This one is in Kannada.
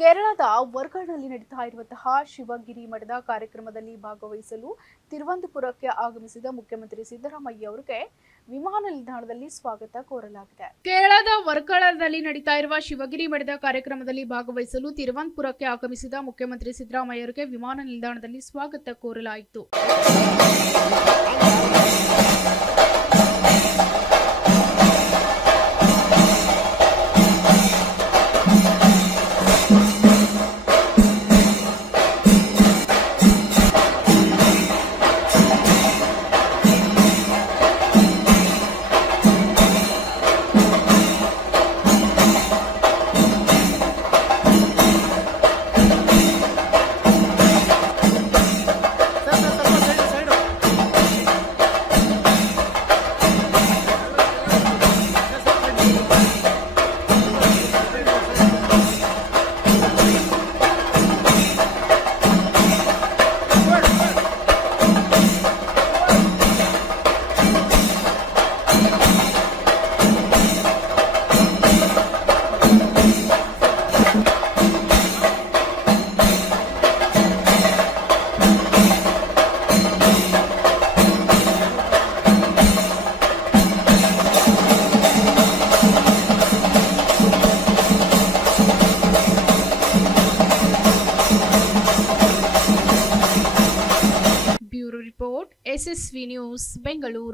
ಕೇರಳದ ವರ್ಗಾನಲ್ಲಿ ನಡೀತಾ ಇರುವಂತಹ ಶಿವಗಿರಿ ಮಠದ ಕಾರ್ಯಕ್ರಮದಲ್ಲಿ ಭಾಗವಹಿಸಲು ತಿರುವನಂತಪುರಕ್ಕೆ ಆಗಮಿಸಿದ ಮುಖ್ಯಮಂತ್ರಿ ಸಿದ್ದರಾಮಯ್ಯ ಅವರಿಗೆ ವಿಮಾನ ನಿಲ್ದಾಣದಲ್ಲಿ ಸ್ವಾಗತ ಕೋರಲಾಗಿದೆ. ಕೇರಳದ ವರ್ಗಾದಲ್ಲಿ ನಡೀತಾ ಇರುವ ಶಿವಗಿರಿ ಮಠದ ಕಾರ್ಯಕ್ರಮದಲ್ಲಿ ಭಾಗವಹಿಸಲು ತಿರುವನಂತಪುರಕ್ಕೆ ಆಗಮಿಸಿದ ಮುಖ್ಯಮಂತ್ರಿ ಸಿದ್ದರಾಮಯ್ಯ ಅವರಿಗೆ ವಿಮಾನ ನಿಲ್ದಾಣದಲ್ಲಿ ಸ್ವಾಗತ ಕೋರಲಾಯಿತು. Bureau report, SSV news, Bengaluru.